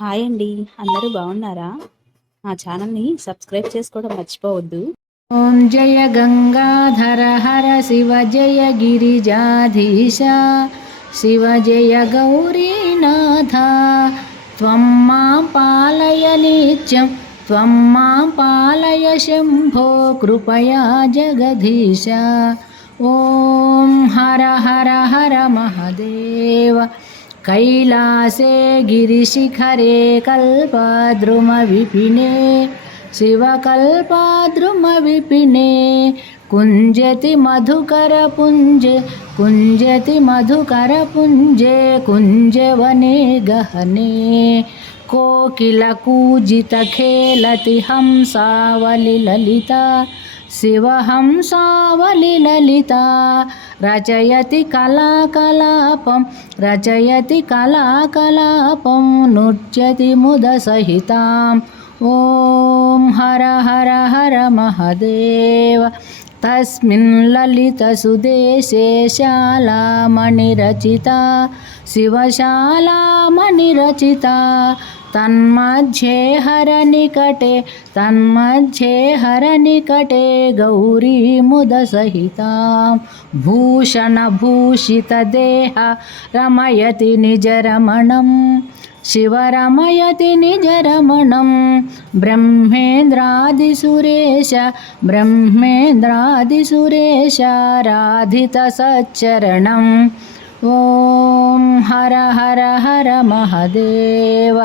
Hi అండి. అందరూ బాగున్నారా? మా ఛానల్ని సబ్స్క్రైబ్ చేసుకోవడం మర్చిపోవద్దు. ఓం జయ గంగాధర హర శివ జయ గిరిజాధీశ శివ జయ గౌరీనాథ త్వం మాం పాలయ నిత్యం త్వం మాం పాలయ శంభో కృపయా జగదీశ. ఓం హర హర హర మహదేవ. कैलासे गिरिशिखरे कल्पद्रुमविपिने शिवकल्पद्रुमविपिने कुञ्जति मधुकरपुञ्जे कुञ्जति मधुकरपुञ्जे कुञ्जवने गहने कोकिलकूजितखेलति हंसावलिललिता शिवहंसावलिललिता रचयति कलाकलापं रचयति कलाकलापं नृत्यति मुदसहितां. ॐ हर हर हर महदेव. तस्मिन् ललितसुदेशे शालामणिरचिता शिवशालामणिरचिता तन्मध्ये हरनिकटे गौरी मुदसहितां. भूषणभूषितदेहा रमयति निजरमणं शिवरमयति निजरमणं. ब्रह्मेन्द्रादिसुरेश राधितसच्चरणम्. ॐ हर हर हर महदेव.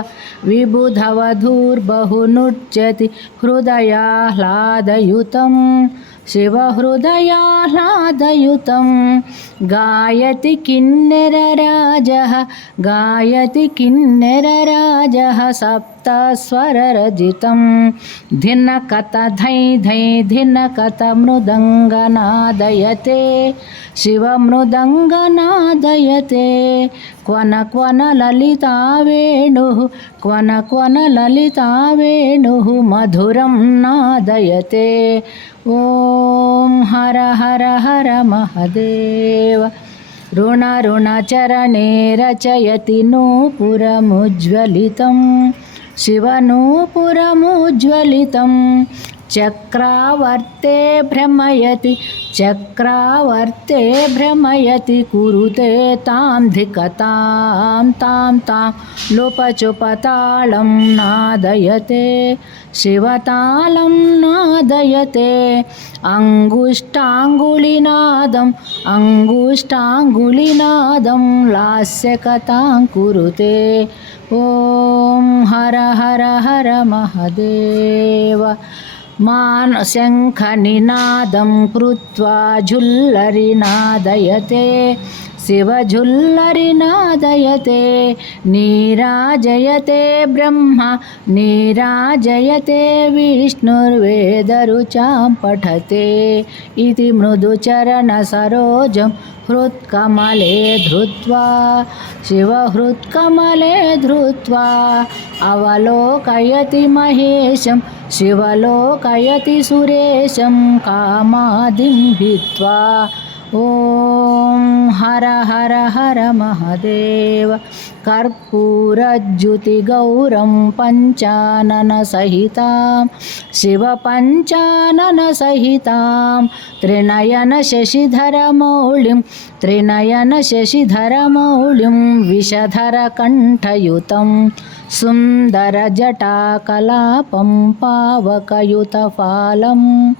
विबुधवधूर्बहुनृत्यति हृदयाह्लादयुतं शिवहृदयाह्लादयुतं. गायति किन्नरराजः सप्तस्वररजितं. धिनकत धै धै धिनकत मृदङ्गनादयते शिवमृदङ्गनादयते. क्वन क्वन ललिता वेणुः मधुरं नादयते. ॐ हर हर हर महदेव. ऋणचरणे रचयति नूपुरमुज्ज्वलितं शिवनूपुरमुज्ज्वलितं. चक्रावर्ते भ्रमयति कुरुते तां धिकतां तां लोपचुपतालं नादयते शिवतालं नादयते. अङ्गुष्ठाङ्गुलिनादं लास्यकथां कुरुते. ॐ हर हर हर महदेव. शङ्खनिनादं कृत्वा झुल्लरिनादयते शिवझुल्लरिनादयते. नीराजयते ब्रह्मा नीराजयते विष्णुर्वेदरुचां पठते इति मृदुचरणसरोजं हृत्कमले धृत्वा शिवहृत्कमले धृत्वा. अवलोकयति महेशं शिवलोकयति सुरेशं कामादिं हित्वा. ॐ हर हर हर महदेव. कर्पूरज्युतिगौरं पञ्चाननसहितां शिवपञ्चाननसहितां. त्रिनयनशशिधरमौलिं विषधरकण्ठयुतं. सुन्दरजटाकलापं पावकयुतफालं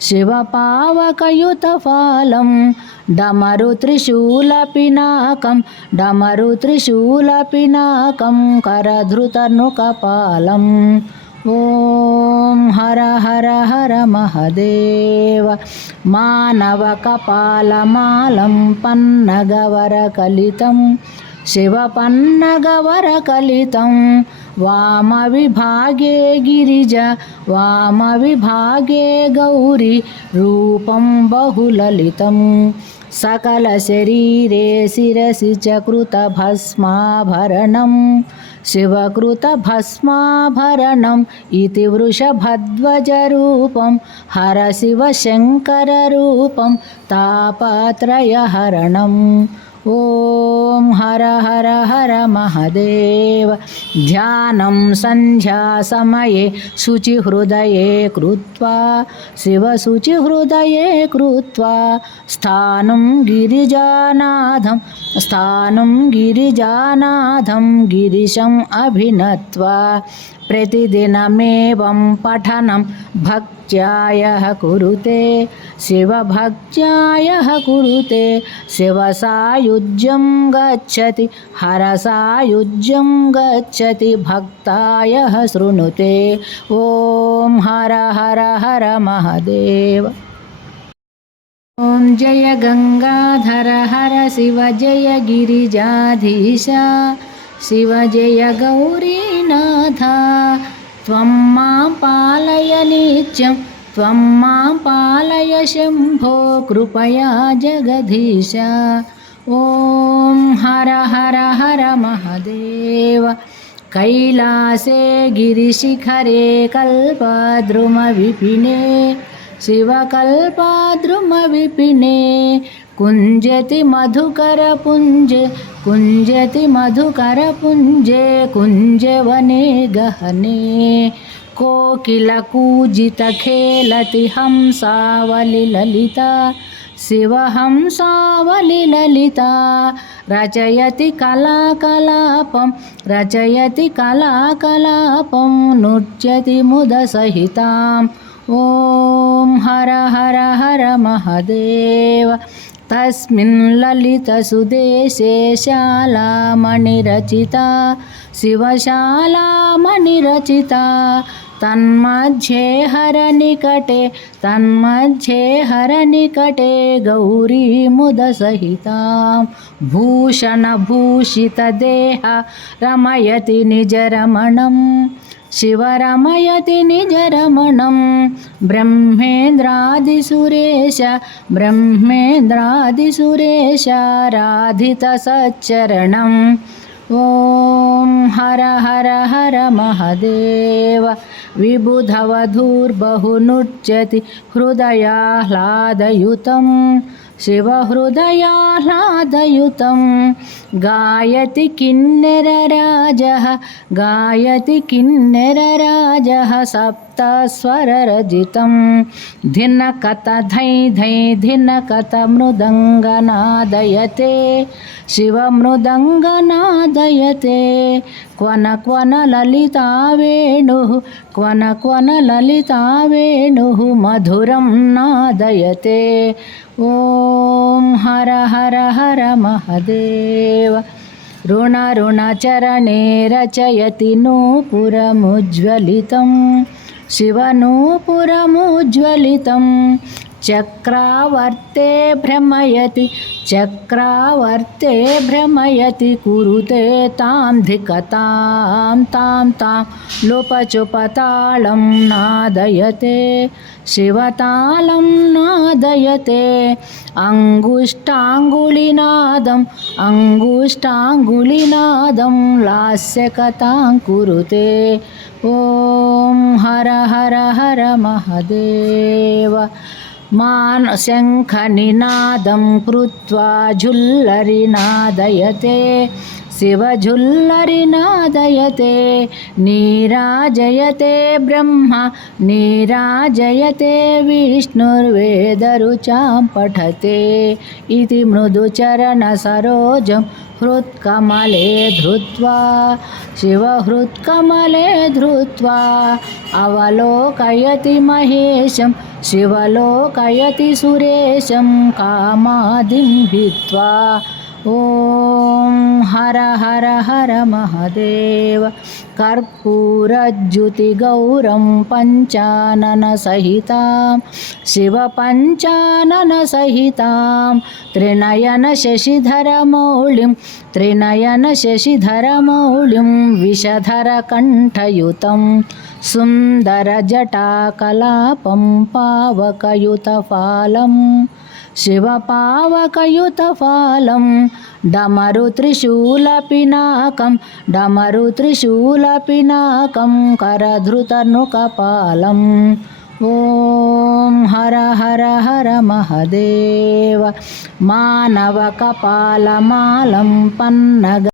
शिवपावकयुतफालं. डमरुत्रिशूलपिनाकं करधृतनुकपालं. ॐ हर हर हर महदेव. मानवकपालमालं पन्नगवरकलितं शिवपन्नगवरकलितं. वामविभागे गिरिजा वामविभागे गौरी रूपं बहुललितं. सकलशरीरे शिरसि च कृतभस्माभरणं शिवकृतभस्माभरणम् इति वृषभध्वजरूपं हरशिवशङ्कररूपं तापत्रयहरणम्. ॐ ॐ हर हर हर महादेव ध्यानं सन्ध्यासमये शुचिहृदये कृत्वा शिवशुचिहृदये कृत्वा स्थानं गिरिजानाथं गिरिशम् अभिनत्वा प्रतिदिनमेवं पठनं भक्त्यायः कुरुते शिवभक्त्यायः कुरुते शिवसायुज्यं गच्छति हरसायुज्यं गच्छति भक्तायः शृणुते ॐ हर हर हर महादेव ॐ जय गंगाधर हर शिव जय गिरिजाधीशा शिव जय गौरीनाथ त्वं मां पालय नित्यं त्वं मां पालय शम्भो कृपया जगदीश ॐ हर हर हर महादेव कैलासे गिरिशिखरे कल्पद्रुमविपिने शिवकल्पद्रुमविपिने कुञ्जति मधुकरपुञ्जे कुञ्जवने गहने कोकिलकूजितखेलति हंसावलिललिता शिवहंसावलिललिता रचयति कलाकलापं नृत्यति मुदसहिताम् ॐ हर हर हर महादेव तस्मिन् ललितसुदेशे शालामणिरचिता शिवशालामणिरचिता तन्मध्ये हरनिकटे गौरी मुदसहितां भूषणभूषितदेहा रमयति निजरमणं शिवरमयति निजरमणं ब्रह्मेन्द्रादिसुरेश राधितसच्चरणम् ॐ हर हर हर महादेव विबुधवधूर्बहुनृत्यति हृदयाह्लादयुतं शिवहृदयाह्लादयुतं गायति किन्नरराजः सप्तस्वररजितं धिनकत धै धै धिनकत मृदङ्गनादयते शिवमृदङ्गनादयते क्वन ललिता वेणुः मधुरं नादयते ॐ हर हर हर महादेव ऋणचरणे रचयति नूपुरमुज्ज्वलितं शिवनूपुरमुज्ज्वलितं चक्रावर्ते भ्रमयति कुरुते तां धिकतां तां लोपचुपतालं नादयते शिवतालं नादयते अङ्गुष्टाङ्गुलिनादं लास्यकथां कुरुते ॐ हर हर हर महादेव शङ्खनिनादं कृत्वा झुल्लरिनादयते शिवझुल्लरिनादयते नीराजयते ब्रह्मा नीराजयते विष्णुर्वेदरुचां पठते इति मृदुचरणसरोजं हृत्कमले धृत्वा शिवहृत्कमले धृत्वा अवलोकयति महेशं शिवलोकयति सुरेशं कामादिं भित्त्वा ॐ हर हर हर महादेव कर्पूरज्युतिगौरं पञ्चाननसहितां शिवपञ्चाननसहितां त्रिनयनशशिधरमौलिं विषधरकण्ठयुतं सुन्दरजटाकलापं पावकयुतफालं शिवपावकयुतफालं डमरुत्रिशूलपिनाकं करधृतनुकपालं ఓం హర హర హర మహదేవ మానవ కపాలమాలం పన్నగ